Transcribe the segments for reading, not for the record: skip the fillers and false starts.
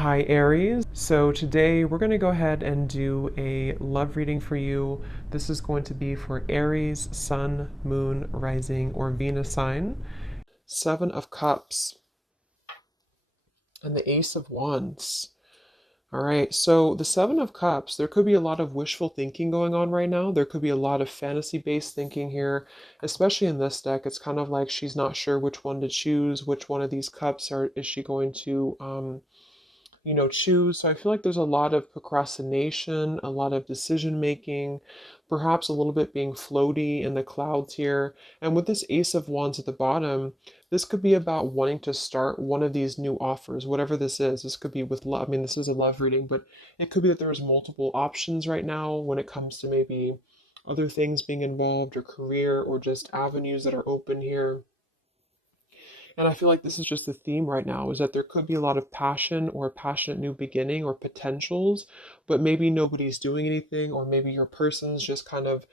Hi Aries. So today we're going to go ahead and do a love reading for you. This is going to be for Aries, Sun, Moon, Rising, or Venus sign. Seven of Cups and the Ace of Wands. All right, so the Seven of Cups, there could be a lot of wishful thinking going on right now. There could be a lot of fantasy-based thinking here, especially in this deck. It's kind of like she's not sure which one to choose, which one of these cups is she going to choose. So I feel like there's a lot of procrastination, a lot of decision making, perhaps a little bit being floaty in the clouds here. And with this Ace of Wands at the bottom, this could be about wanting to start one of these new offers, whatever this is. This could be with love. I mean, this is a love reading, but it could be that there's multiple options right now when it comes to maybe other things being involved or career or just avenues that are open here. And I feel like this is just the theme right now is that there could be a lot of passion or a passionate new beginning or potentials, but maybe nobody's doing anything, or maybe your person's just kind of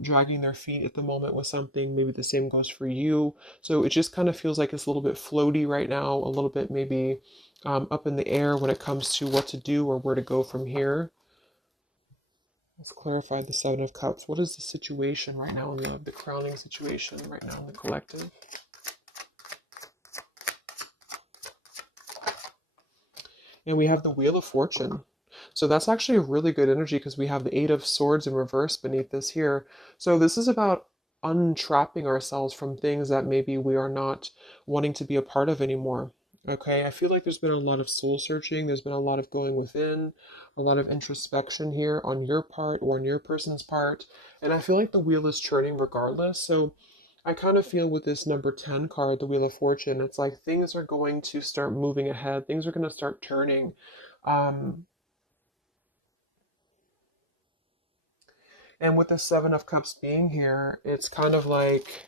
dragging their feet at the moment with something. Maybe the same goes for you. So it just kind of feels like it's a little bit floaty right now, a little bit maybe up in the air when it comes to what to do or where to go from here. Let's clarify the Seven of Cups. What is the situation right now in the crowning situation right now in the collective? And we have the Wheel of Fortune. So that's actually a really good energy because we have the Eight of Swords in reverse beneath this here. So this is about untrapping ourselves from things that maybe we are not wanting to be a part of anymore. Okay, I feel like there's been a lot of soul searching. There's been a lot of going within, a lot of introspection here on your part or on your person's part. And I feel like the wheel is turning regardless. So I kind of feel with this number 10 card, the Wheel of Fortune, it's like things are going to start moving ahead. Things are going to start turning. Um, and with the Seven of Cups being here, it's kind of like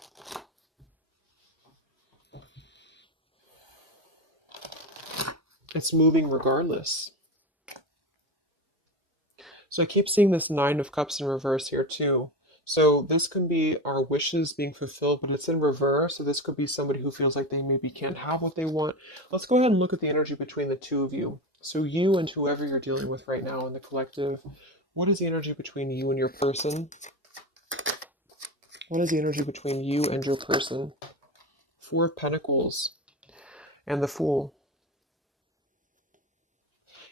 it's moving regardless. So I keep seeing this Nine of Cups in reverse here too. So this can be our wishes being fulfilled, but it's in reverse. So this could be somebody who feels like they maybe can't have what they want. Let's go ahead and look at the energy between the two of you. So you and whoever you're dealing with right now in the collective, what is the energy between you and your person? What is the energy between you and your person? Four of Pentacles and the Fool.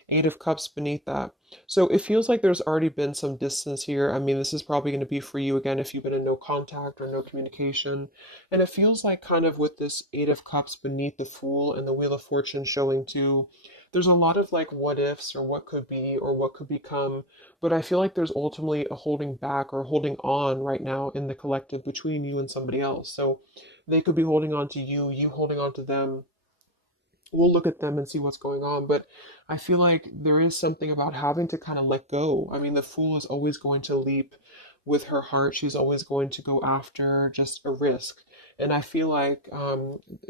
Eight of Cups beneath that. So it feels like there's already been some distance here. I mean, this is probably going to be for you again if you've been in no contact or no communication. And it feels like kind of with this Eight of Cups beneath the Fool and the Wheel of Fortune showing too, there's a lot of like what ifs or what could be or what could become. But I feel like there's ultimately a holding back or holding on right now in the collective between you and somebody else. So they could be holding on to you, you holding on to them. We'll look at them and see what's going on. But I feel like there is something about having to kind of let go. I mean, the fool is always going to leap with her heart. She's always going to go after just a risk. And I feel like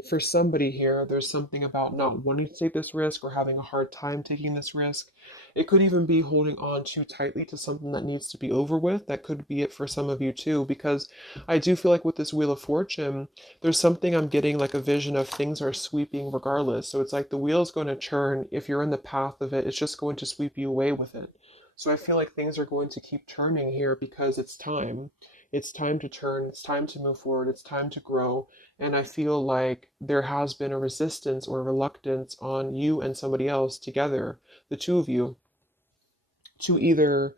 for somebody here, there's something about not wanting to take this risk or having a hard time taking this risk. It could even be holding on too tightly to something that needs to be over with. That could be it for some of you too, because I do feel like with this Wheel of Fortune, there's something I'm getting like a vision of things are sweeping regardless. So it's like the wheel's going to churn. If you're in the path of it, it's just going to sweep you away with it. So I feel like things are going to keep turning here because it's time. It's time to turn. It's time to move forward. It's time to grow. And I feel like there has been a resistance or a reluctance on you and somebody else together, the two of you, to either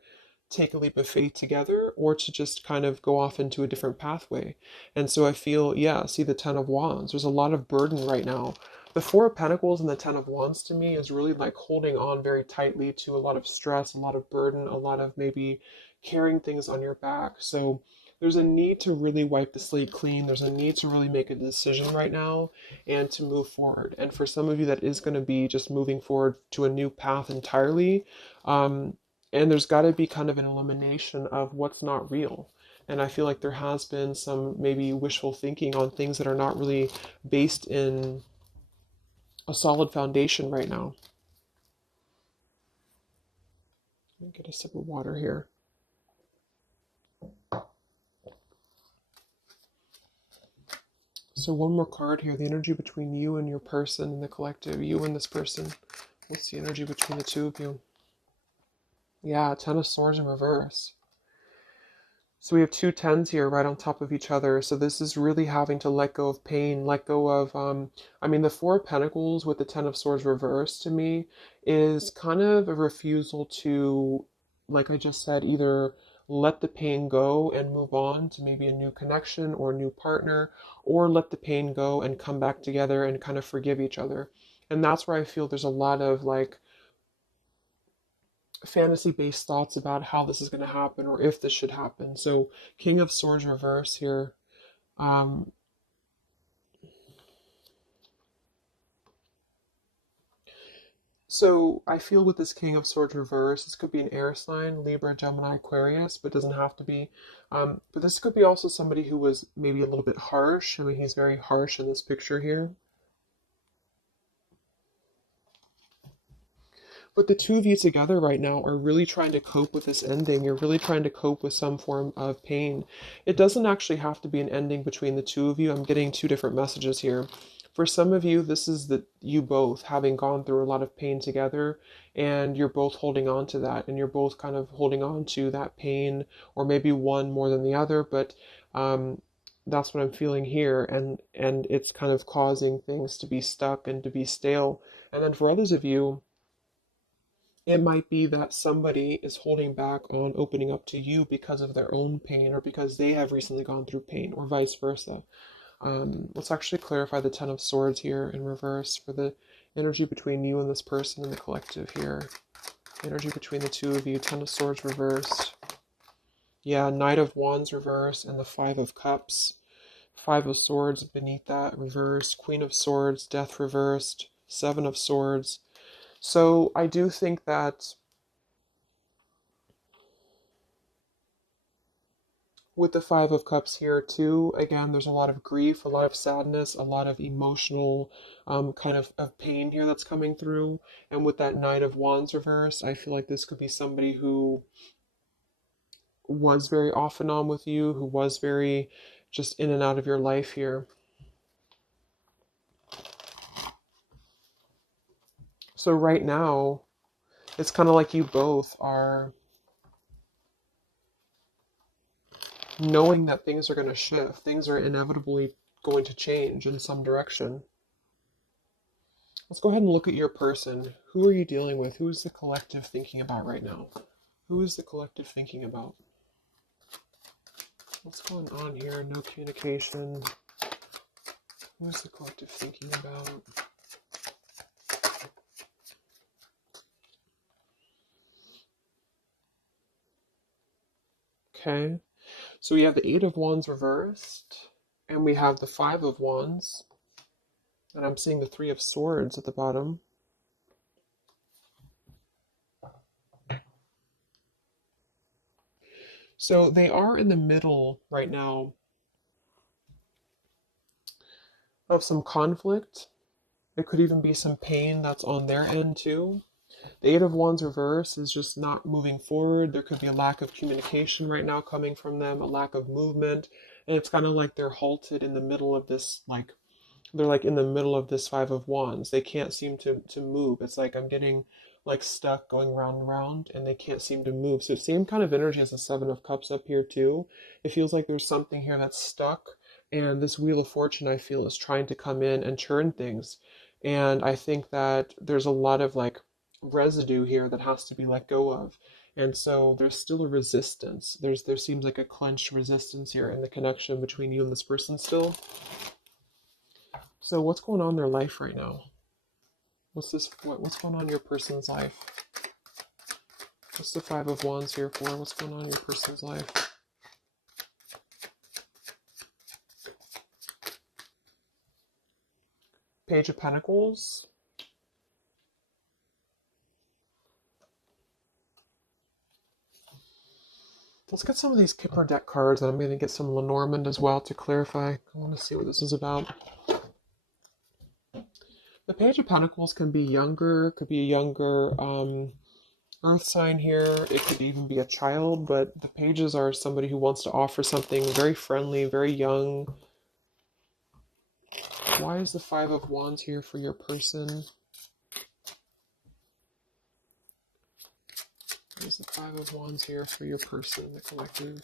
take a leap of faith together or to just kind of go off into a different pathway. And so I feel, yeah, see the Ten of Wands. There's a lot of burden right now. The Four of Pentacles and the Ten of Wands to me is really like holding on very tightly to a lot of stress, a lot of burden, a lot of maybe carrying things on your back. So there's a need to really wipe the slate clean. There's a need to really make a decision right now and to move forward. And for some of you, that is going to be just moving forward to a new path entirely. And there's got to be kind of an elimination of what's not real. And I feel like there has been some maybe wishful thinking on things that are not really based in a solid foundation right now. Let me get a sip of water here. So one more card here, the energy between you and your person and the collective, you and this person. What's the energy between the two of you? Yeah, Ten of Swords in reverse. So we have two tens here right on top of each other. So this is really having to let go of pain, let go of, I mean, the Four of Pentacles with the Ten of Swords reversed to me is kind of a refusal to, like I just said, either let the pain go and move on to maybe a new connection or a new partner, or let the pain go and come back together and kind of forgive each other. And that's where I feel there's a lot of like fantasy based thoughts about how this is going to happen or if this should happen. So, King of Swords reverse here. Um, so, I feel with this King of Swords reverse, this could be an air sign, Libra, Gemini, Aquarius, but doesn't have to be. But this could be also somebody who was maybe a little bit harsh. I mean, he's very harsh in this picture here. But the two of you together right now are really trying to cope with this ending. You're really trying to cope with some form of pain. It doesn't actually have to be an ending between the two of you. I'm getting two different messages here. For some of you, this is the you both having gone through a lot of pain together, and you're both holding on to that, and you're both kind of holding on to that pain, or maybe one more than the other, but that's what I'm feeling here, and it's kind of causing things to be stuck and to be stale. And then for others of you, it might be that somebody is holding back on opening up to you because of their own pain or because they have recently gone through pain or vice versa. Let's actually clarify the Ten of Swords here in reverse for the energy between you and this person in the collective here. Energy between the two of you. Ten of Swords reversed. Yeah, Knight of Wands reversed and the Five of Cups. Five of Swords beneath that reversed. Queen of Swords, Death reversed. Seven of Swords. So I do think that with the Five of Cups here too, again, there's a lot of grief, a lot of sadness, a lot of emotional kind of pain here that's coming through. And with that Knight of Wands reverse, I feel like this could be somebody who was very off and on with you, who was very just in and out of your life here. So right now, it's kind of like you both are knowing that things are going to shift, things are inevitably going to change in some direction. Let's go ahead and look at your person. Who are you dealing with? Who is the collective thinking about right now? Who is the collective thinking about? What's going on here? No communication. Who is the collective thinking about? Okay. So we have the Eight of Wands reversed, and we have the Five of Wands, and I'm seeing the Three of Swords at the bottom. So they are in the middle right now of some conflict. It could even be some pain that's on their end too. The Eight of Wands reverse is just not moving forward. There could be a lack of communication right now coming from them, a lack of movement. And it's kind of like they're halted in the middle of this, like, they're like in the middle of this Five of Wands. They can't seem to move. It's like I'm getting like stuck going round and round and they can't seem to move. So same kind of energy as the Seven of Cups up here too. It feels like there's something here that's stuck, and this Wheel of Fortune I feel is trying to come in and churn things. And I think that there's a lot of like residue here that has to be let go of. And so there's still a resistance. There seems like a clenched resistance here in the connection between you and this person still. So what's going on in their life right now? What's going on in your person's life? What's the Five of Wands here for? What's going on in your person's life? Page of Pentacles. Let's get some of these Kipper deck cards, and I'm going to get some Lenormand as well to clarify. I want to see what this is about. The Page of Pentacles can be younger, could be a younger earth sign here. It could even be a child, but the pages are somebody who wants to offer something very friendly, very young. Why is the Five of Wands here for your person? There's the Five of Wands here for your person, the collective.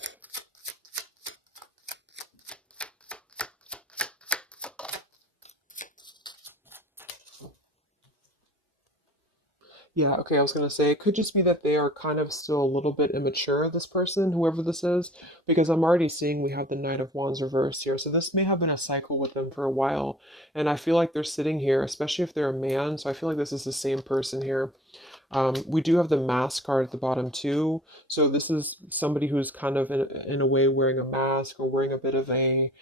Yeah, okay, I was gonna say it could just be that they are kind of still a little bit immature, this person, whoever this is, because I'm already seeing we have the Knight of Wands reversed here. So this may have been a cycle with them for a while. And I feel like they're sitting here, especially if they're a man. So I feel like this is the same person here. We do have the mask card at the bottom too. So this is somebody who's kind of in a way wearing a mask or wearing a bit of a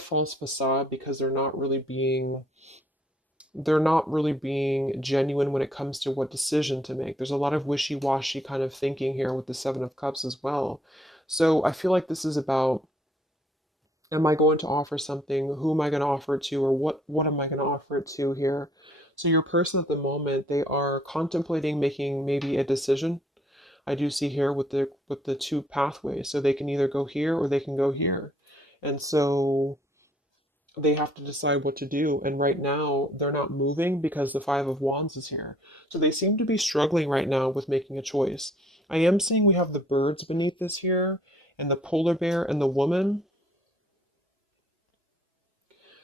false facade because they're not really being genuine when it comes to what decision to make. There's a lot of wishy-washy kind of thinking here with the Seven of Cups as well. So I feel like this is about, am I going to offer something? Who am I going to offer it to? Or what am I going to offer it to here? So your person at the moment, they are contemplating making maybe a decision. I do see here with the two pathways. So they can either go here or they can go here. And so they have to decide what to do. And right now, they're not moving because the Five of Wands is here. So they seem to be struggling right now with making a choice. I am seeing we have the birds beneath this here, and the polar bear and the woman.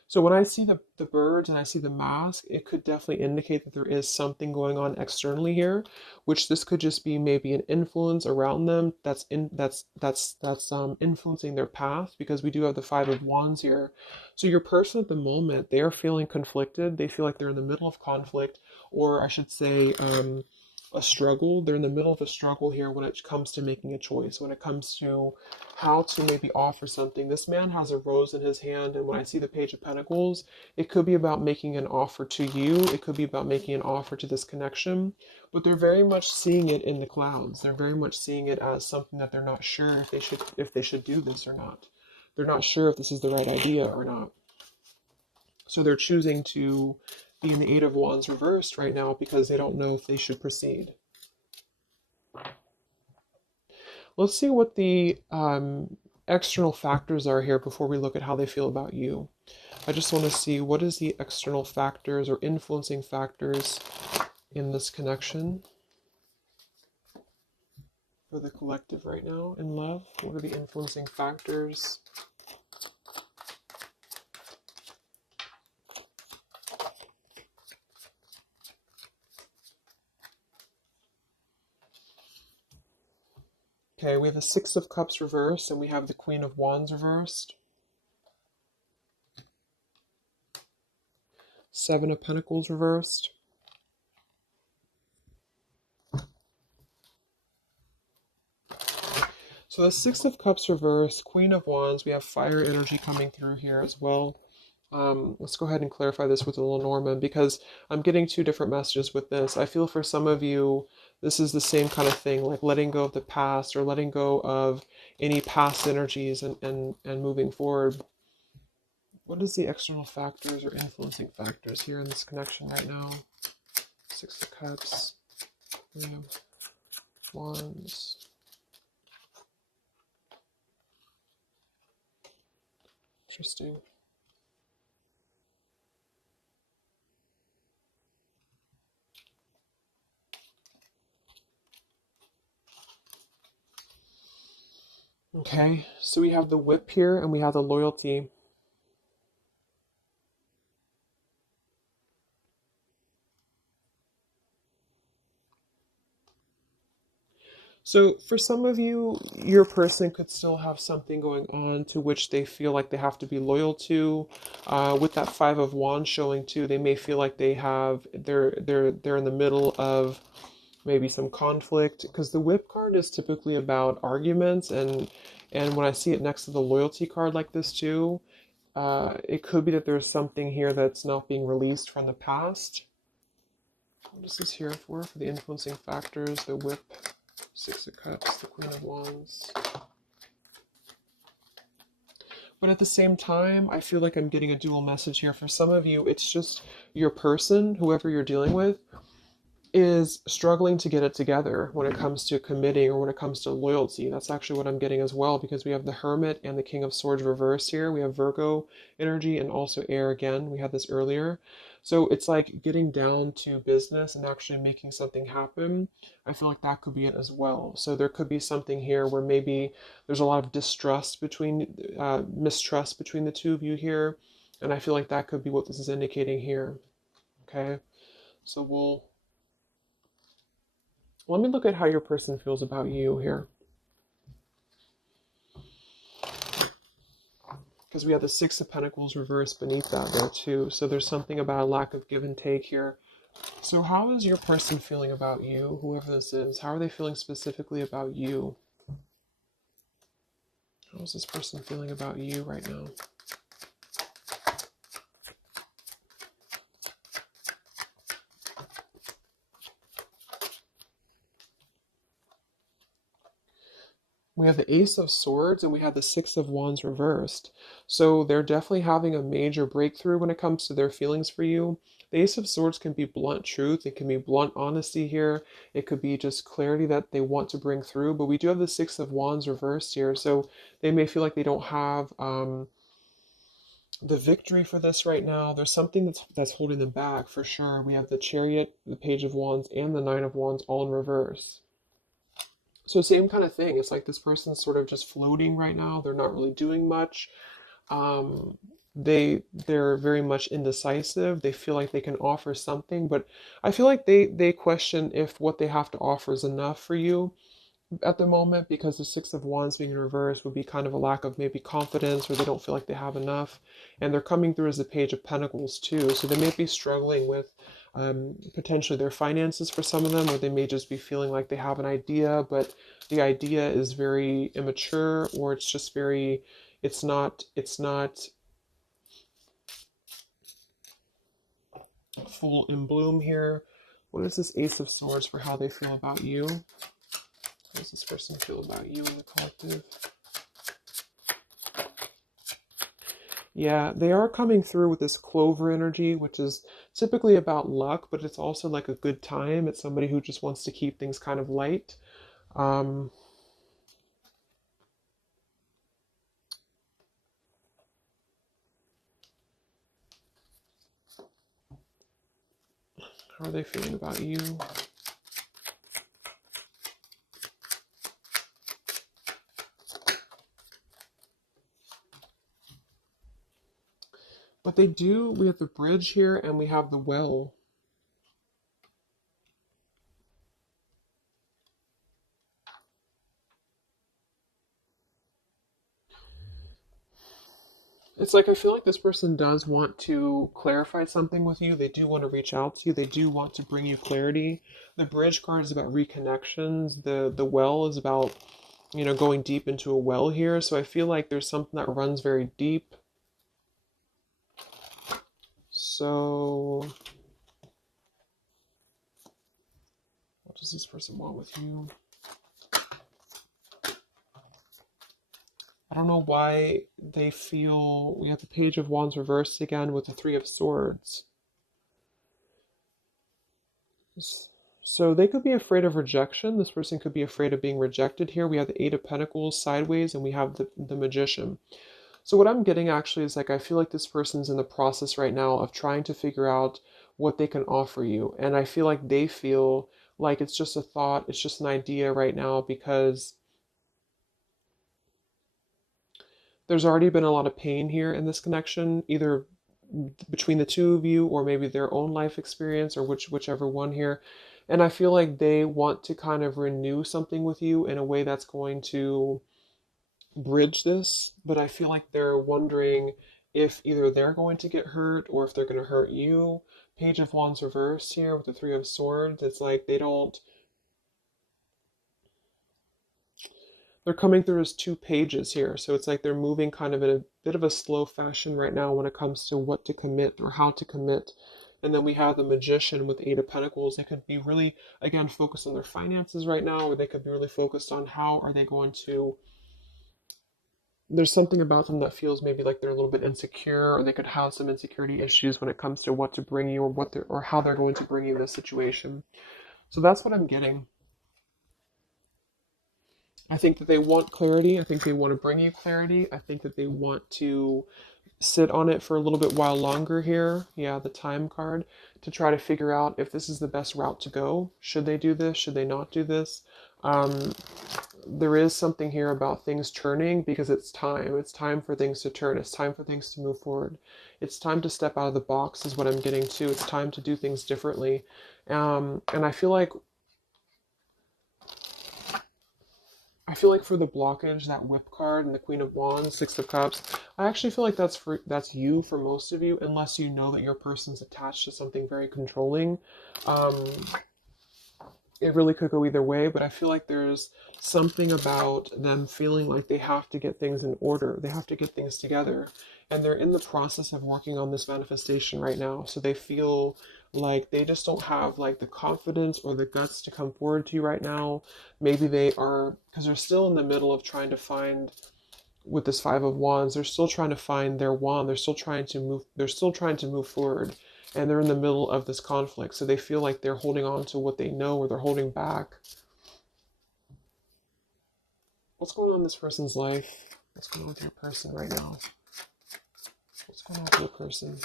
So when I see the birds and I see the mask, it could definitely indicate that there is something going on externally here, which this could just be maybe an influence around them that's influencing their path because we do have the Five of Wands here. So your person at the moment, they are feeling conflicted. They feel like they're in the middle of conflict, or I should say, a struggle. They're in the middle of a struggle here when it comes to making a choice, when it comes to how to maybe offer something. This man has a rose in his hand, and when I see the Page of Pentacles, it could be about making an offer to you. It could be about making an offer to this connection, but they're very much seeing it in the clouds. They're very much seeing it as something that they're not sure if they should do this or not. They're not sure if this is the right idea or not. So they're choosing to be in the Eight of Wands reversed right now because they don't know if they should proceed. Let's see what the external factors are here before we look at how they feel about you. I just want to see what is the external factors or influencing factors in this connection for the collective right now in love. What are the influencing factors? Okay, we have the Six of Cups reversed and we have the Queen of Wands reversed. Seven of Pentacles reversed. So the Six of Cups reversed, Queen of Wands, we have fire energy coming through here as well. Let's go ahead and clarify this with the Lenormand because I'm getting two different messages with this. I feel for some of you, this is the same kind of thing, like letting go of the past or letting go of any past energies and moving forward. What is the external factors or influencing factors here in this connection right now? Six of Cups, Queen of Wands. Interesting. Okay, so we have the Whip here and we have the Loyalty. So for some of you, your person could still have something going on to which they feel like they have to be loyal to. With that Five of Wands showing too, they may feel like they're in the middle of maybe some conflict because the Whip card is typically about arguments and when I see it next to the Loyalty card like this too, it could be that there's something here that's not being released from the past. What is this here for the influencing factors? The Whip, Six of Cups, the Queen of Wands. But at the same time, I feel like I'm getting a dual message here. For some of you, it's just your person, whoever you're dealing with. is struggling to get it together when it comes to committing or when it comes to loyalty. That's actually what I'm getting as well, because we have the Hermit and the King of Swords reversed here. We have Virgo energy and also air again. We had this earlier. So it's like getting down to business and actually making something happen. I feel like that could be it as well. So there could be something here where maybe there's a lot of mistrust between the two of you here. And I feel like that could be what this is indicating here. Okay. So let me look at how your person feels about you here. Because we have the Six of Pentacles reversed beneath that there too. So there's something about a lack of give and take here. So how is your person feeling about you, whoever this is? How are they feeling specifically about you? How is this person feeling about you right now? We have the Ace of Swords and we have the Six of Wands reversed. So they're definitely having a major breakthrough when it comes to their feelings for you. The Ace of Swords can be blunt truth. It can be blunt honesty here. It could be just clarity that they want to bring through. But we do have the Six of Wands reversed here. So they may feel like they don't have the victory for this right now. There's something that's holding them back for sure. We have the Chariot, the Page of Wands, and the Nine of Wands all in reverse. So same kind of thing. It's like this person's sort of just floating right now. They're not really doing much. Um, they're very much indecisive. They feel like they can offer something, but I feel like they question if what they have to offer is enough for you at the moment, because the Six of Wands being in reverse would be kind of a lack of maybe confidence, or they don't feel like they have enough. And they're coming through as the Page of Pentacles too. So they may be struggling with potentially their finances for some of them, or they may just be feeling like they have an idea, but the idea is very immature, or it's just very, it's not full in bloom here. What is this Ace of Swords for how they feel about you? How does this person feel about you in the collective? Yeah, they are coming through with this Clover energy, which is typically about luck, but it's also like a good time. It's somebody who just wants to keep things kind of light. Um, how are they feeling about you? But they do, we have the bridge here and we have the well. It's like I feel like this person does want to clarify something with you. They do want to reach out to you. They do want to bring you clarity. The bridge card is about reconnections. The well is about, going deep into a well here. So I feel like there's something that runs very deep. So what does this person want with you? I don't know why they feel we have the Page of Wands reversed again with the Three of Swords. So they could be afraid of rejection. This person could be afraid of being rejected here. We have the Eight of Pentacles sideways and we have the Magician. So what I'm getting actually is like I feel like this person's in the process right now of trying to figure out what they can offer you. And I feel like they feel like it's just a thought, it's just an idea right now, because there's already been a lot of pain here in this connection, either between the two of you or maybe their own life experience, or whichever one here. And I feel like they want to kind of renew something with you in a way that's going to bridge this, but I feel like they're wondering if either they're going to get hurt or if they're going to hurt you. Page of Wands reversed here with the Three of Swords. It's like they're coming through as two pages here. So it's like they're moving kind of in a bit of a slow fashion right now when it comes to what to commit or how to commit. And then we have the Magician with Eight of Pentacles. They could be really, again, focused on their finances right now, or they could be really focused on how are they going to, there's something about them that feels maybe like they're a little bit insecure, or they could have some insecurity issues when it comes to what to bring you, or how they're going to bring you this situation. So that's what I'm getting. I think that they want clarity. I think they want to bring you clarity. I think that they want to sit on it for a little bit while longer here. Yeah, the time card to try to figure out if this is the best route to go. Should they do this? Should they not do this? Um, there is something here about things turning because it's time. It's time for things to turn. It's time for things to move forward. It's time to step out of the box, is what I'm getting to. It's time to do things differently. And I feel like for the blockage, that whip card and the Queen of Wands, Six of Cups, I actually feel like that's you for most of you, unless you know that your person's attached to something very controlling. Um, it really could go either way, but I feel like there's something about them feeling like they have to get things in order. They have to get things together. And they're in the process of working on this manifestation right now. So they feel like they just don't have like the confidence or the guts to come forward to you right now. Maybe they are, because they're still in the middle of trying to find, with this Five of Wands, they're still trying to find their wand. They're still trying to move forward. And they're in the middle of this conflict. So they feel like they're holding on to what they know or they're holding back. What's going on in this person's life? What's going on with your person right now? What's going on with your person?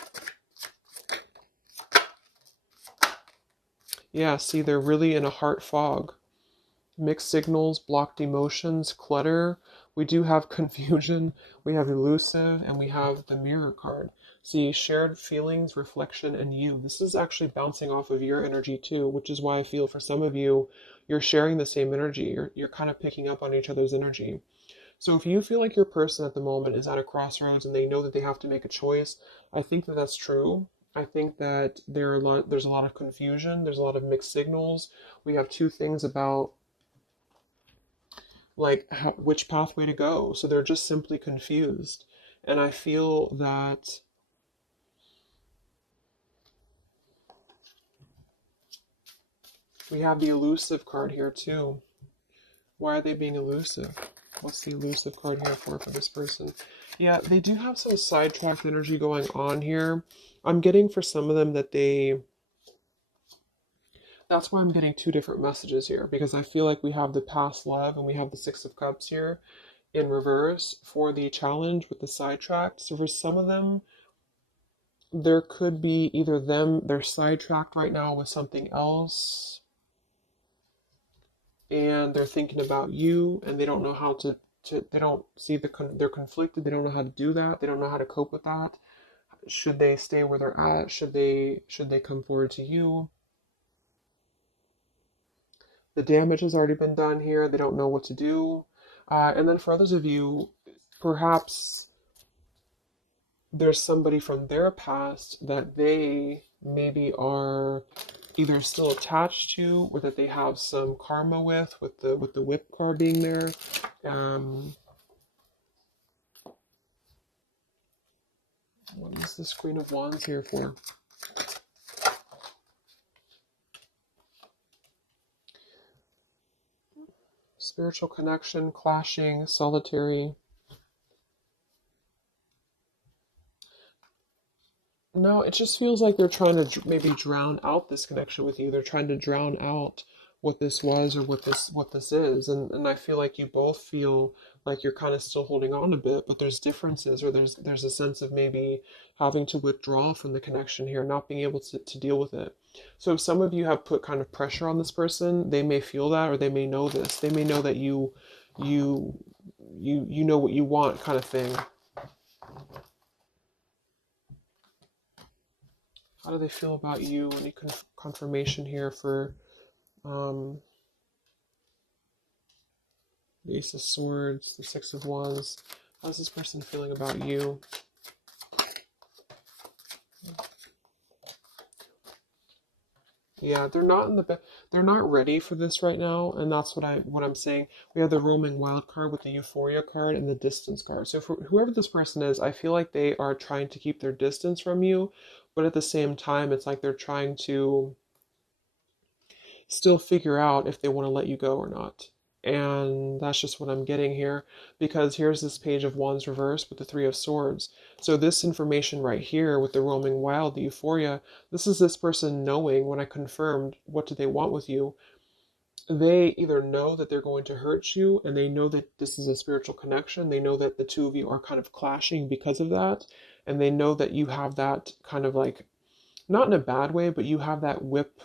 Yeah, see, they're really in a heart fog. Mixed signals, blocked emotions, clutter. We do have confusion, we have elusive, and we have the mirror card. See, shared feelings, reflection, and you. This is actually bouncing off of your energy too, which is why I feel for some of you, you're sharing the same energy. You're kind of picking up on each other's energy. So if you feel like your person at the moment is at a crossroads and they know that they have to make a choice, I think that that's true. I think that there's a lot of confusion. There's a lot of mixed signals. We have two things about like which pathway to go. So they're just simply confused. And I feel that we have the elusive card here too. Why are they being elusive? What's the elusive card here for this person? Yeah, they do have some sidetracked energy going on here. I'm getting for some of them that that's why I'm getting two different messages here, because I feel like we have the past love and we have the Six of Cups here in reverse for the challenge with the sidetracked. So for some of them, there could be either they're sidetracked right now with something else and they're thinking about you and they don't know how to they don't see they're conflicted. They don't know how to do that. They don't know how to cope with that. Should they stay where they're at? Should they come forward to you? The damage has already been done here. They don't know what to do. And then for others of you, perhaps there's somebody from their past that they maybe are either still attached to or that they have some karma with the whip card being there. Um, what is this Queen of Wands here for? Spiritual connection, clashing, solitary. No, it just feels like they're trying to maybe drown out this connection with you. They're trying to drown out what this was or what this is. And I feel like you both feel like you're kind of still holding on a bit, but there's differences or there's a sense of maybe having to withdraw from the connection here, not being able to deal with it. So if some of you have put kind of pressure on this person, they may feel that or they may know this. They may know that you you know what you want kind of thing. How do they feel about you? Any confirmation here for um, the Ace of Swords, the Six of Wands? How's this person feeling about you? Yeah, they're not in the they're not ready for this right now, and that's what I'm saying. We have the roaming wild card with the euphoria card and the distance card. So for whoever this person is, I feel like they are trying to keep their distance from you, but at the same time, it's like they're trying to still figure out if they want to let you go or not. And that's just what I'm getting here, because here's this Page of Wands reversed with the Three of Swords. So this information right here with the roaming wild, the euphoria, this is this person knowing, when I confirmed what do they want with you, they either know that they're going to hurt you and they know that this is a spiritual connection. They know that the two of you are kind of clashing because of that. And they know that you have that kind of like, not in a bad way, but you have that whip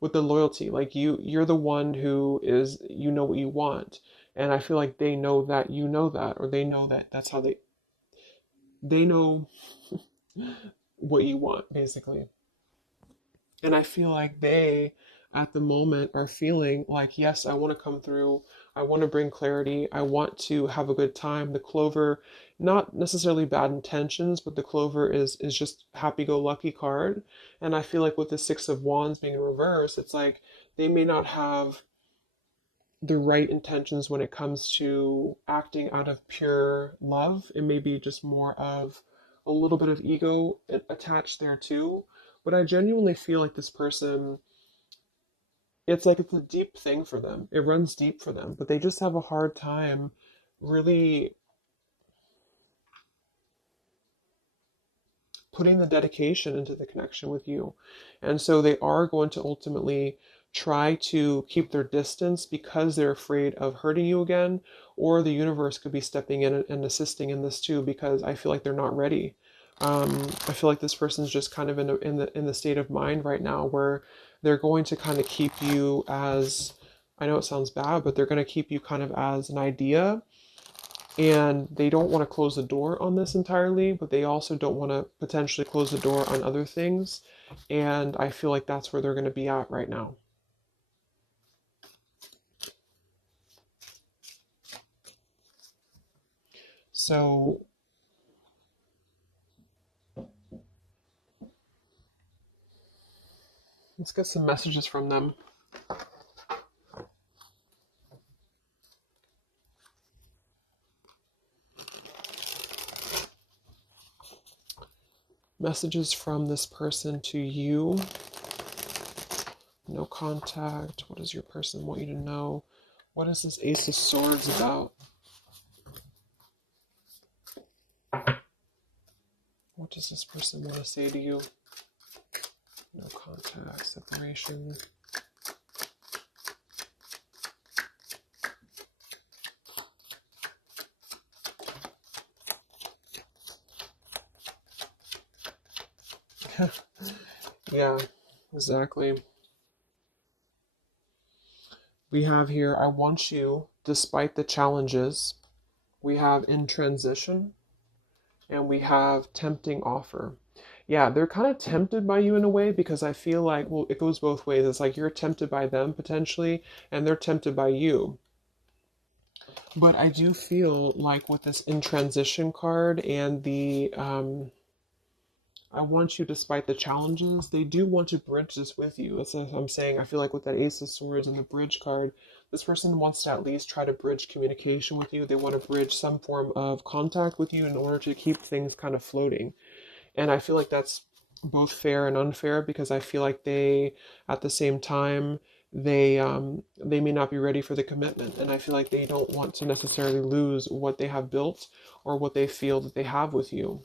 with the loyalty. Like you're the one who is, you know what you want. And I feel like they know that you know that, or they know that that's how they know what you want, basically. And I feel like they, at the moment, are feeling like, yes, I want to come through. I want to bring clarity. I want to have a good time. The clover, not necessarily bad intentions, but the clover is just happy-go-lucky card. And I feel like with the Six of Wands being in reverse, it's like they may not have the right intentions when it comes to acting out of pure love. It may be just more of a little bit of ego attached there too. But I genuinely feel like this person, it's like it's a deep thing for them. It runs deep for them, but they just have a hard time really putting the dedication into the connection with you. And so they are going to ultimately try to keep their distance because they're afraid of hurting you again, or the universe could be stepping in and assisting in this too, because I feel like they're not ready. I feel like this person's just kind of in the state of mind right now where they're going to kind of keep you as, I know it sounds bad, but they're going to keep you kind of as an idea, and they don't want to close the door on this entirely, but they also don't want to potentially close the door on other things. And I feel like that's where they're going to be at right now. So let's get some messages from them. Messages from this person to you. No contact. What does your person want you to know? What is this Ace of Swords about? What does this person want to say to you? No contact, separation. Yeah, exactly. We have here, I want you, despite the challenges. We have in transition, and we have tempting offer. Yeah, they're kind of tempted by you in a way, because I feel like, well, it goes both ways. It's like you're tempted by them potentially, and they're tempted by you. But I do feel like with this in transition card and the I want you despite the challenges, they do want to bridge this with you. That's what I'm saying. I feel like with that Ace of Swords and the bridge card, this person wants to at least try to bridge communication with you. They want to bridge some form of contact with you in order to keep things kind of floating. And I feel like that's both fair and unfair, because I feel like they, at the same time, they may not be ready for the commitment, and I feel like they don't want to necessarily lose what they have built or what they feel that they have with you.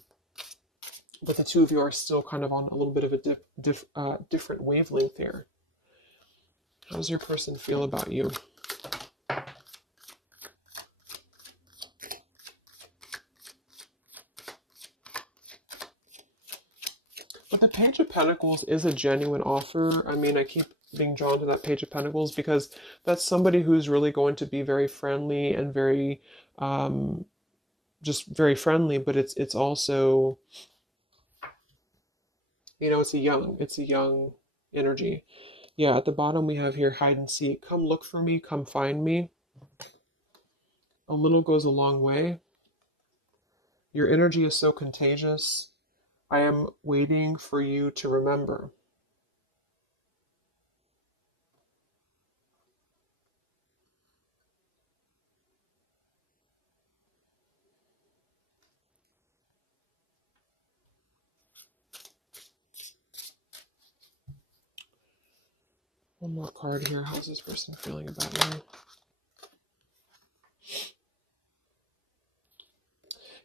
But the two of you are still kind of on a little bit of a different wavelength there. How does your person feel about you? But the Page of Pentacles is a genuine offer. I mean, I keep being drawn to that Page of Pentacles because that's somebody who's really going to be very friendly and very, um, just very friendly. But it's also, it's a young energy. Yeah, at the bottom we have here hide and seek. Come look for me, come find me. A little goes a long way. Your energy is so contagious. I am waiting for you to remember. One more card here. How's this person feeling about me?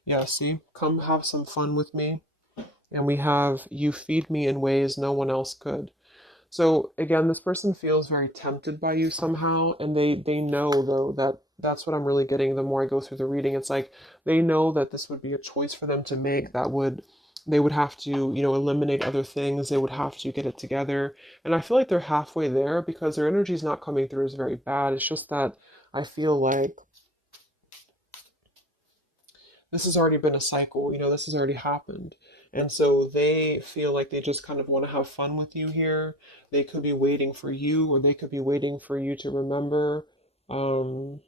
Yeah, see? Come have some fun with me. And we have you feed me in ways no one else could. So again, this person feels very tempted by you somehow, and they know though that that's what I'm really getting the more I go through the reading. It's like they know that this would be a choice for them to make that would they would have to, eliminate other things. They would have to get it together. And I feel like they're halfway there because their energy is not coming through as very bad. It's just that I feel like this has already been a cycle, this has already happened. And so they feel like they just kind of want to have fun with you here. They could be waiting for you, or they could be waiting for you to remember. Um,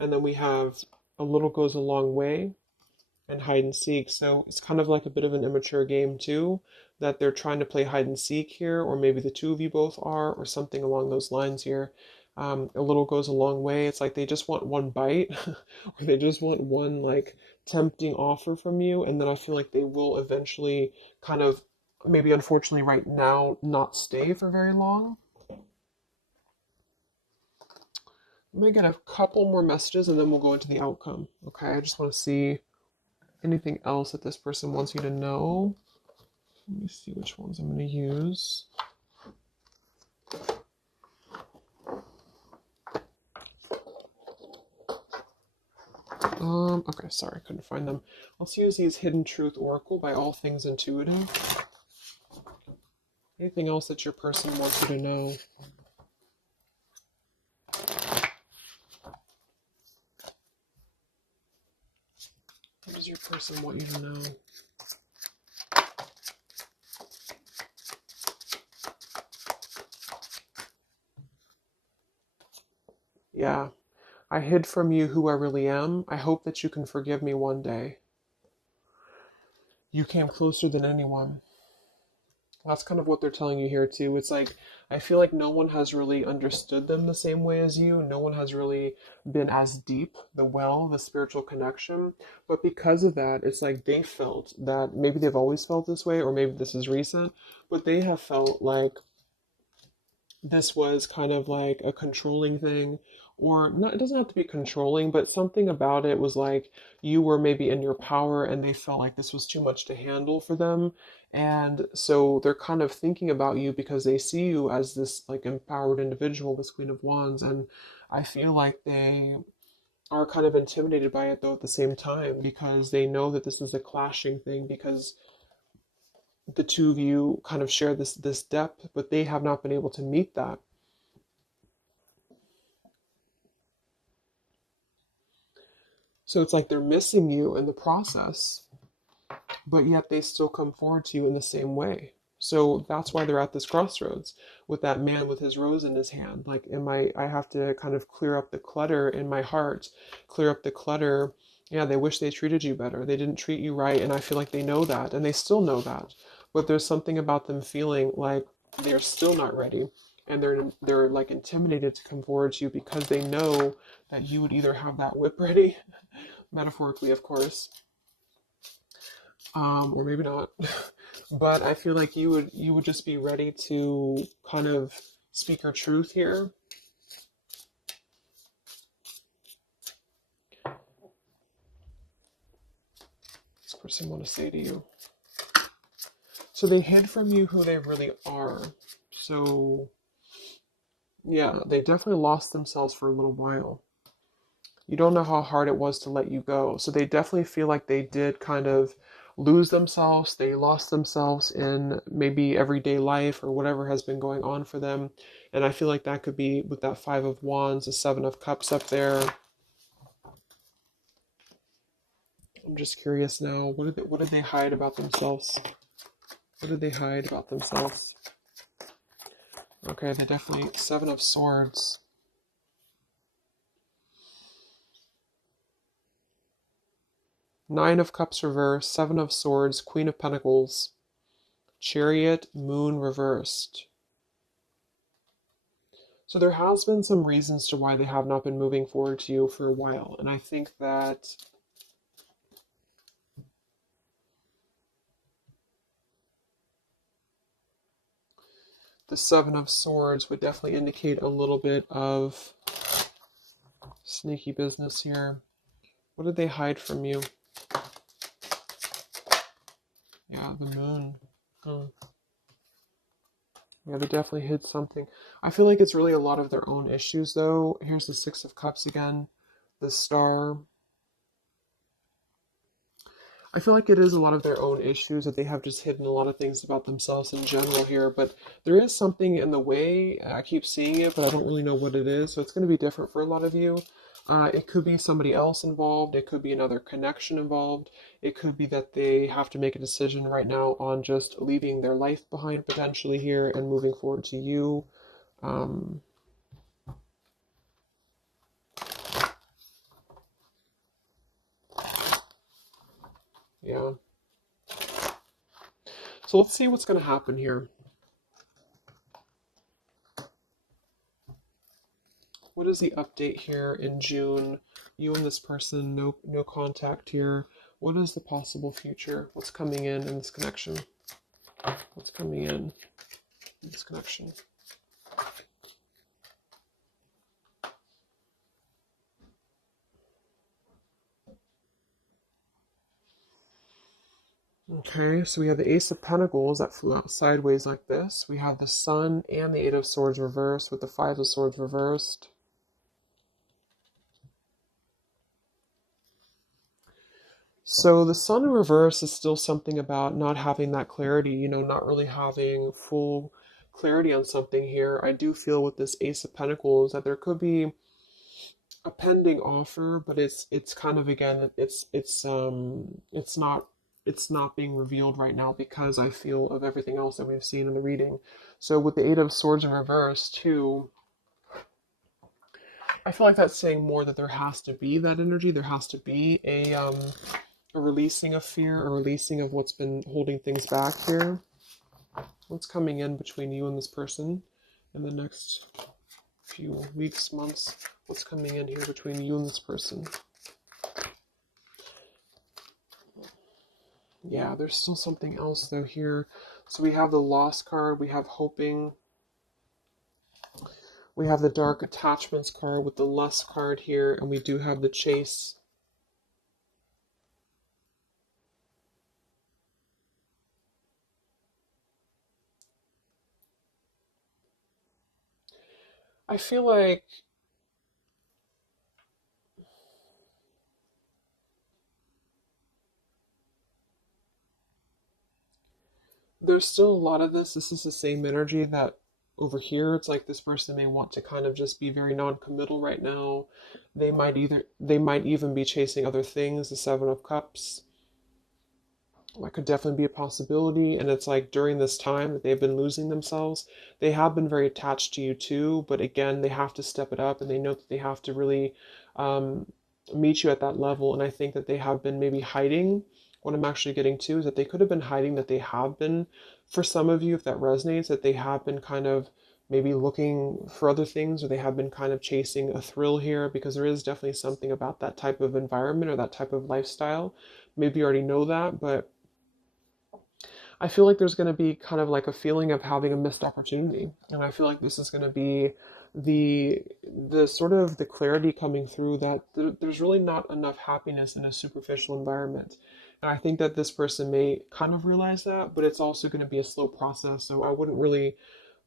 and then we have a little goes a long way and hide and seek. So it's kind of like a bit of an immature game too, that they're trying to play hide and seek here, or maybe the two of you both are, or something along those lines here. A little goes a long way. It's like they just want one bite, or they just want one like tempting offer from you, and then I feel like they will eventually kind of, maybe unfortunately right now, not stay for very long. Let me get a couple more messages and then we'll go into the outcome. Okay, I just want to see anything else that this person wants you to know. Let me see which ones I'm going to use. Okay, sorry, I couldn't find them. Let's use these Hidden Truth Oracle by All Things Intuitive. Anything else that your person wants you to know? What does your person want you to know? Yeah. I hid from you who I really am. I hope that you can forgive me one day. You came closer than anyone. That's kind of what they're telling you here too. It's like I feel like no one has really understood them the same way as you. No one has really been as deep, the spiritual connection. But because of that, it's like they felt that maybe they've always felt this way, or maybe this is recent, but they have felt like this was kind of like a controlling thing, or not, it doesn't have to be controlling, but something about it was like you were maybe in your power and they felt like this was too much to handle for them. And so they're kind of thinking about you because they see you as this like empowered individual, this Queen of Wands. And I feel like they are kind of intimidated by it though at the same time, because they know that this is a clashing thing, because the two of you kind of share this depth, but they have not been able to meet that. So it's like they're missing you in the process, but yet they still come forward to you in the same way. So that's why they're at this crossroads with that man with his rose in his hand. Like, I have to kind of clear up the clutter in my heart, clear up the clutter. Yeah, they wish they treated you better. They didn't treat you right. And I feel like they know that, and they still know that. But there's something about them feeling like they're still not ready. And they're like intimidated to come forward to you because they know that you would either have that whip ready, metaphorically, of course, or maybe not. But I feel like you would just be ready to kind of speak your truth here. This person want to say to you. So they hid from you who they really are. So yeah, they definitely lost themselves for a little while. You don't know how hard it was to let you go. So they definitely feel like they did kind of lose themselves. They lost themselves in maybe everyday life or whatever has been going on for them. And I feel like that could be with that Five of Wands, the Seven of Cups up there. I'm just curious now. What did they hide about themselves? What did they hide about themselves? Okay, they definitely Seven of Swords. Nine of Cups reversed, Seven of Swords, Queen of Pentacles, Chariot, Moon reversed. So there has been some reasons to why they have not been moving forward to you for a while. And I think that the Seven of Swords would definitely indicate a little bit of sneaky business here. What did they hide from you? Yeah, the moon. Hmm. Yeah, they definitely hid something. I feel like it's really a lot of their own issues, though. Here's the Six of Cups again, the Star. I feel like it is a lot of their own issues that they have just hidden a lot of things about themselves in general here. But there is something in the way. I keep seeing it, but I don't really know what it is. So it's going to be different for a lot of you. It could be somebody else involved. It could be another connection involved. It could be that they have to make a decision right now on just leaving their life behind potentially here and moving forward to you. Um, yeah. So let's see what's going to happen here. What is the update here in June? You and this person, no contact here. What is the possible future? What's coming in this connection? What's coming in this connection? Okay, so we have the Ace of Pentacles that flew out sideways like this. We have the Sun and the Eight of Swords reversed with the Five of Swords reversed. So the Sun in reverse is still something about not having that clarity, not really having full clarity on something here. I do feel with this Ace of Pentacles that there could be a pending offer, but it's kind of again it's not being revealed right now because I feel of everything else that we've seen in the reading. So with the Eight of Swords in reverse too, I feel like that's saying more that there has to be that energy. There has to be a releasing of fear, a releasing of what's been holding things back here. What's coming in between you and this person in the next few weeks, months? What's coming in here between you and this person? Yeah, there's still something else though here. So we have the Lost card, we have Hoping, we have the Dark Attachments card with the Lust card here, and we do have the Chase. I feel like there's still a lot of this. This is the same energy that over here, it's like this person may want to kind of just be very non-committal right now. They might even be chasing other things, the Seven of Cups. That could definitely be a possibility. And it's like during this time that they've been losing themselves, they have been very attached to you too. But again, they have to step it up and they know that they have to really um, meet you at that level. And I think that they have been maybe hiding. What I'm actually getting to is that they could have been hiding that they have been, for some of you, if that resonates, that they have been kind of maybe looking for other things or they have been kind of chasing a thrill here because there is definitely something about that type of environment or that type of lifestyle. Maybe you already know that, but I feel like there's going to be kind of like a feeling of having a missed opportunity, and I feel like this is going to be the sort of the clarity coming through that there's really not enough happiness in a superficial environment, and I think that this person may kind of realize that, but it's also going to be a slow process. So I wouldn't really,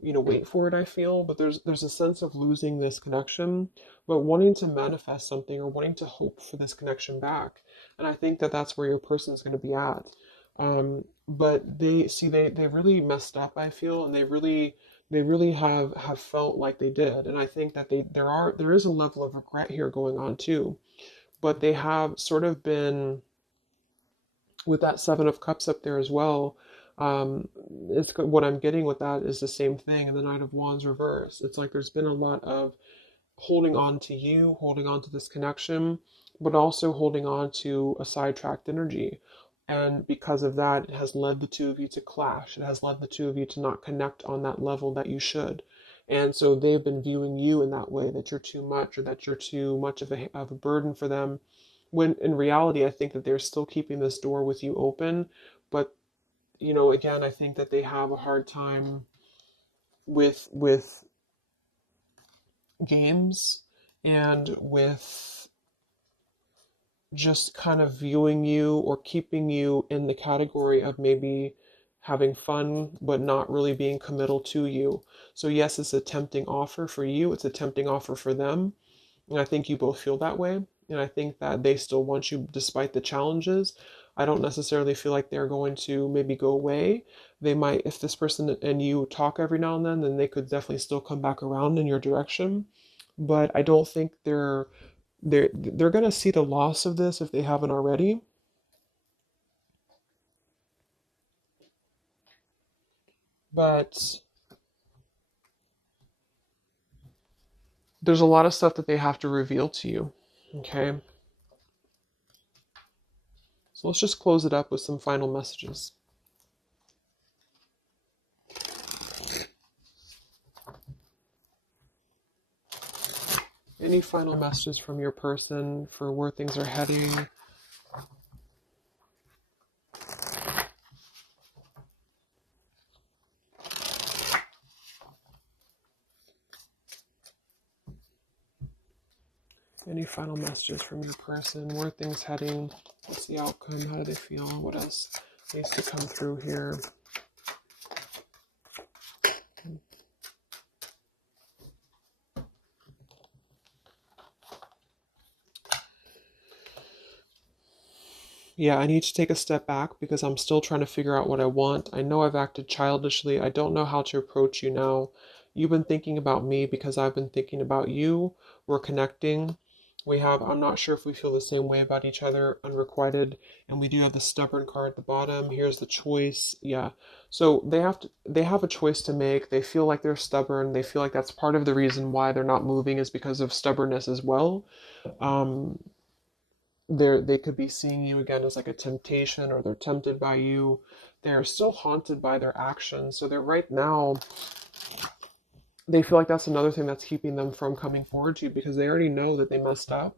wait for it. I feel, but there's a sense of losing this connection, but wanting to manifest something or wanting to hope for this connection back, and I think that that's where your person is going to be at. But they really messed up, I feel, and they really have felt like they did, and I think that there is a level of regret here going on too. But they have sort of been with that Seven of Cups up there as well. It's what I'm getting with that is the same thing, and the Knight of Wands reverse. It's like there's been a lot of holding on to you, holding on to this connection, but also holding on to a sidetracked energy. And because of that, it has led the two of you to clash. It has led the two of you to not connect on that level that you should. And so they've been viewing you in that way, that you're too much or that you're too much of a burden for them. When in reality, I think that they're still keeping this door with you open. But, again, I think that they have a hard time with games and with just kind of viewing you or keeping you in the category of maybe having fun, but not really being committal to you. So, yes, it's a tempting offer for you, it's a tempting offer for them. And I think you both feel that way. And I think that they still want you despite the challenges. I don't necessarily feel like they're going to maybe go away. They might, if this person and you talk every now and then they could definitely still come back around in your direction. But I don't think they're going to see the loss of this if they haven't already. But there's a lot of stuff that they have to reveal to you. Okay. So let's just close it up with some final messages. Any final messages from your person for where things are heading? Any final messages from your person? Where are things heading? What's the outcome? How do they feel? What else needs to come through here? Yeah, I need to take a step back because I'm still trying to figure out what I want. I know I've acted childishly. I don't know how to approach you now. You've been thinking about me because I've been thinking about you. We're connecting. I'm not sure if we feel the same way about each other, unrequited. And we do have the stubborn card at the bottom. Here's the choice. Yeah. So they have a choice to make. They feel like they're stubborn. They feel like that's part of the reason why they're not moving is because of stubbornness as well. Um, they could be seeing you again as like a temptation, or they're tempted by you. They're still haunted by their actions, so they're right now, they feel like that's another thing that's keeping them from coming forward to you because they already know that they messed up.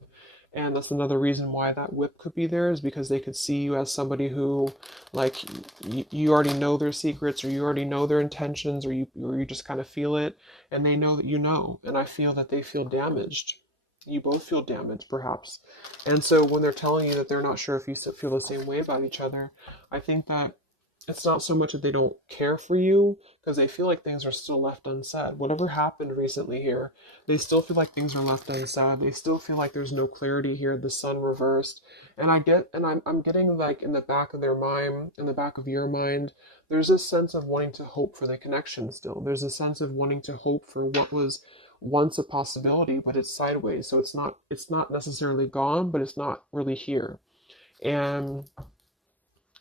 And that's another reason why that whip could be there, is because they could see you as somebody who, like, you already know their secrets, or you already know their intentions, or you just kind of feel it, and they know that you know. And I feel that they feel damaged. You both feel damaged, perhaps. And so when they're telling you that they're not sure if you feel the same way about each other, I think that it's not so much that they don't care for you, because they feel like things are still left unsaid. Whatever happened recently here, they still feel like things are left unsaid. They still feel like there's no clarity here, the sun reversed. And I'm getting, like, in the back of their mind, in the back of your mind, there's this sense of wanting to hope for the connection still. There's a sense of wanting to hope for what was once a possibility, but it's sideways. So it's not necessarily gone, but it's not really here. And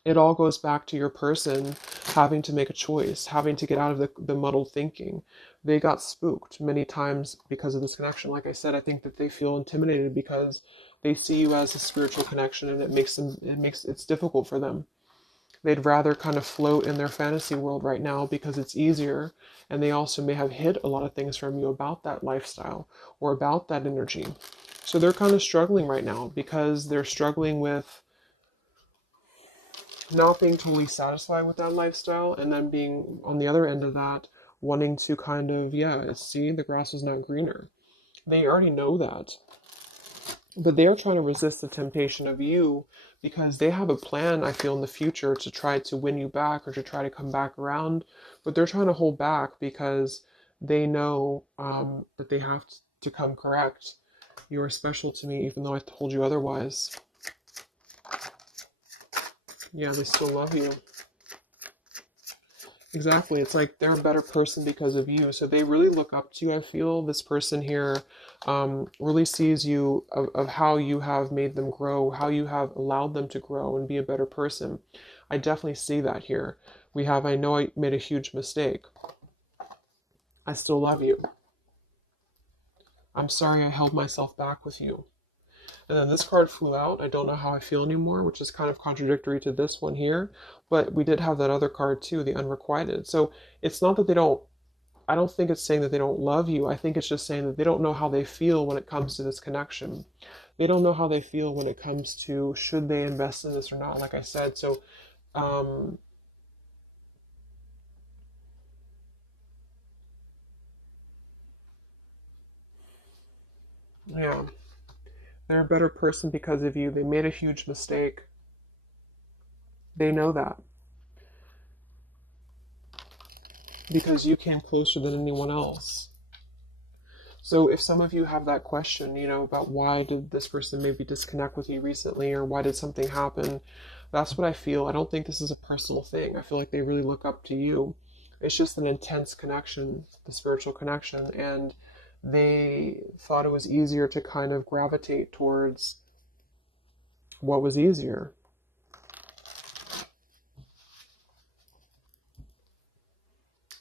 it all goes back to your person having to make a choice, having to get out of the muddled thinking. They got spooked many times because of this connection. Like I said, I think that they feel intimidated because they see you as a spiritual connection, and it's difficult for them. They'd rather kind of float in their fantasy world right now because it's easier, and they also may have hid a lot of things from you about that lifestyle or about that energy. So they're kind of struggling right now because they're struggling with not being totally satisfied with that lifestyle, and then being on the other end of that, wanting to kind of, yeah, see, the grass is not greener. They already know that, but they are trying to resist the temptation of you because they have a plan, I feel, in the future to try to win you back or to try to come back around, but they're trying to hold back because they know that they have to come correct. You are special to me even though I told you otherwise. Yeah, they still love you. Exactly. It's like they're a better person because of you. So they really look up to you. I feel this person here really sees you of how you have made them grow, how you have allowed them to grow and be a better person. I definitely see that here. I know I made a huge mistake. I still love you. I'm sorry I held myself back with you. And then this card flew out. I don't know how I feel anymore, which is kind of contradictory to this one here. But we did have that other card too, the unrequited. So it's not that they don't, I don't think it's saying that they don't love you. I think it's just saying that they don't know how they feel when it comes to this connection. They don't know how they feel when it comes to should they invest in this or not, like I said. So, um, yeah. They're a better person because of you. They made a huge mistake. They know that because you came closer than anyone else. So if some of you have that question, about why did this person maybe disconnect with you recently or why did something happen, that's what I feel. I don't think this is a personal thing. I feel like they really look up to you. It's just an intense connection, the spiritual connection, and they thought it was easier to kind of gravitate towards what was easier.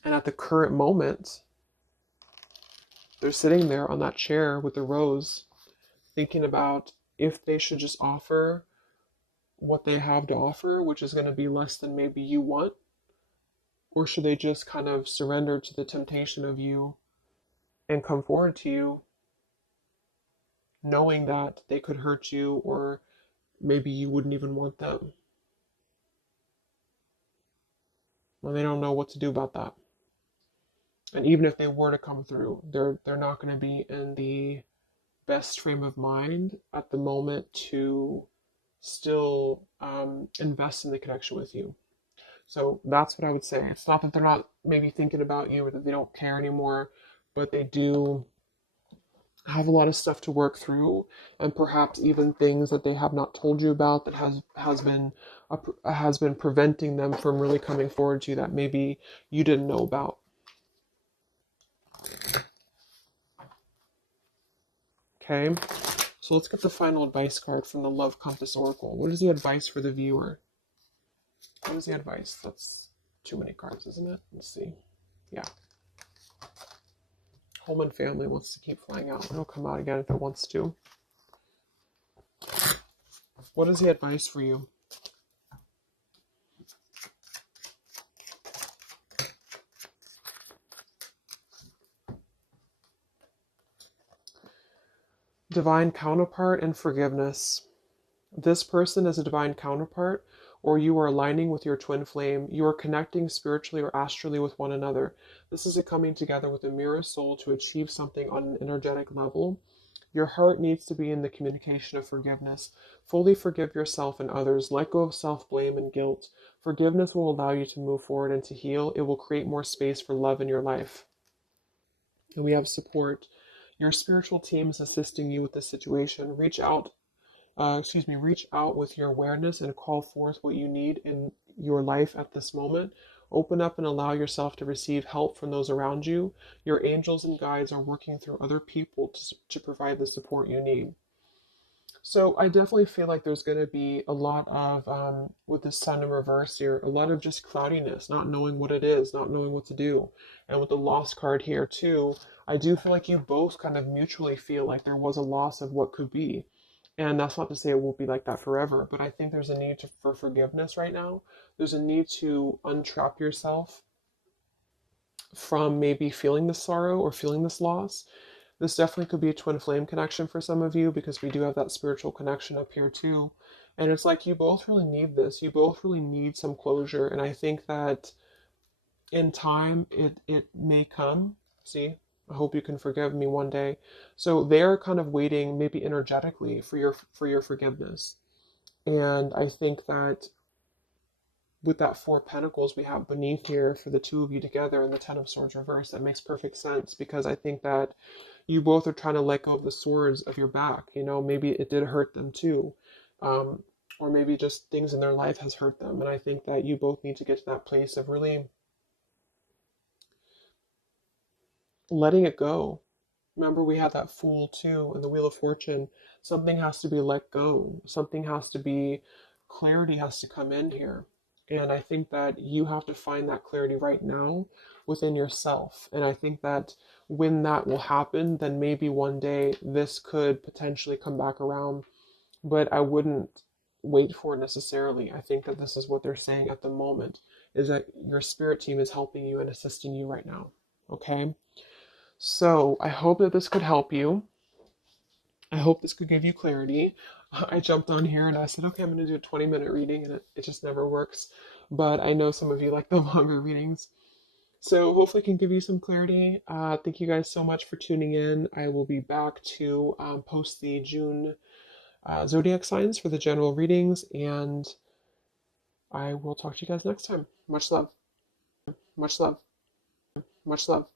And at the current moment, they're sitting there on that chair with the rose, thinking about if they should just offer what they have to offer, which is going to be less than maybe you want, or should they just kind of surrender to the temptation of you and come forward to you, knowing that they could hurt you or maybe you wouldn't even want them? Well, they don't know what to do about that. And even if they were to come through, they're not going to be in the best frame of mind at the moment to still invest in the connection with you. So that's what I would say. It's not that they're not maybe thinking about you or that they don't care anymore, but they do have a lot of stuff to work through, and perhaps even things that they have not told you about that has been preventing them from really coming forward to you that maybe you didn't know about. Okay, so let's get the final advice card from the Love Compass Oracle. What is the advice for the viewer? What is the advice? That's too many cards, isn't it? Let's see. Yeah. Home and family wants to keep flying out. It'll come out again if it wants to. What is the advice for you? Divine counterpart and forgiveness. This person is a divine counterpart, or you are aligning with your twin flame. You are connecting spiritually or astrally with one another. This is a coming together with a mirror soul to achieve something on an energetic level. Your heart needs to be in the communication of forgiveness. Fully forgive yourself and others. Let go of self-blame and guilt. Forgiveness will allow you to move forward and to heal. It will create more space for love in your life. And we have support. Your spiritual team is assisting you with this situation. Reach out with your awareness and call forth what you need in your life at this moment. Open up and allow yourself to receive help from those around you. Your angels and guides are working through other people to provide the support you need. So I definitely feel like there's going to be a lot of, with the sun in reverse here, a lot of just cloudiness, not knowing what it is, not knowing what to do. And with the loss card here too, I do feel like you both kind of mutually feel like there was a loss of what could be. And that's not to say it won't be like that forever, but I think there's a need for forgiveness right now. There's a need to untrap yourself from maybe feeling this sorrow or feeling this loss. This definitely could be a twin flame connection for some of you because we do have that spiritual connection up here too. And it's like you both really need this. You both really need some closure. And I think that in time it may come. See, I hope you can forgive me one day. So they're kind of waiting maybe energetically for your forgiveness. And I think that with that Four of Pentacles we have beneath here for the two of you together and the Ten of Swords reversed, that makes perfect sense because I think that you both are trying to let go of the swords of your back. Maybe it did hurt them too. Or maybe just things in their life has hurt them. And I think that you both need to get to that place of really letting it go. Remember, we had that Fool too in the Wheel of Fortune. Something has to be let go. Something has to be, clarity has to come in here. And I think that you have to find that clarity right now within yourself. And I think that when that will happen, then maybe one day this could potentially come back around. But I wouldn't wait for it necessarily. I think that this is what they're saying at the moment, is that your spirit team is helping you and assisting you right now. Okay? So I hope that this could help you. I hope this could give you clarity. I jumped on here and I said, okay, I'm going to do a 20-minute reading, and it just never works. But I know some of you like the longer readings. So hopefully I can give you some clarity. Thank you guys so much for tuning in. I will be back to post the June zodiac signs for the general readings, and I will talk to you guys next time. Much love. Much love. Much love.